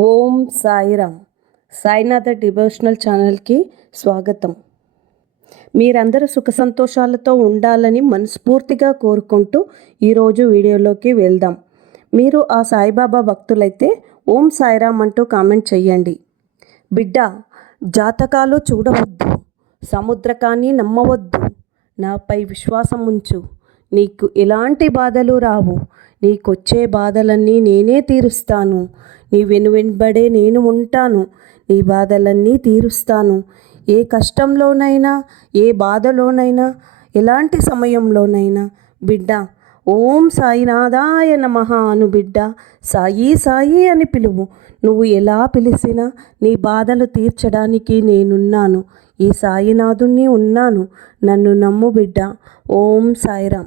ఓం Sairam. Sainath devotional ఛానల్కి స్వాగతం. మీరందరూ సుఖ సంతోషాలతో ఉండాలని మనస్ఫూర్తిగా కోరుకుంటూ ఈరోజు వీడియోలోకి వెళ్దాం. మీరు ఆ సాయిబాబా భక్తులైతే ఓం సాయిరామ్ అంటూ కామెంట్ చేయండి బిడ్డ జాతకాలు చూడవద్దు. సముద్రకాన్ని నమ్మవద్దు. నాపై విశ్వాసం ఉంచు. నీకు ఎలాంటి బాధలు రావు. నీకొచ్చే బాధలన్నీ నేనే తీరుస్తాను. నీ వెను వెంబడే నేను ఉంటాను నీ బాధలన్నీ తీరుస్తాను. ఏ కష్టంలోనైనా ఏ బాధలోనైనా ఎలాంటి సమయంలోనైనా బిడ్డ ఓం సాయినాథాయ నమ అను బిడ్డ సాయి సాయి అని పిలువు. నువ్వు ఎలా పిలిచినా నీ బాధలు తీర్చడానికి నేనున్నాను. ఈ సాయినాథుణ్ణి ఉన్నాను. నన్ను నమ్ము బిడ్డ. ఓం సాయిరామ్.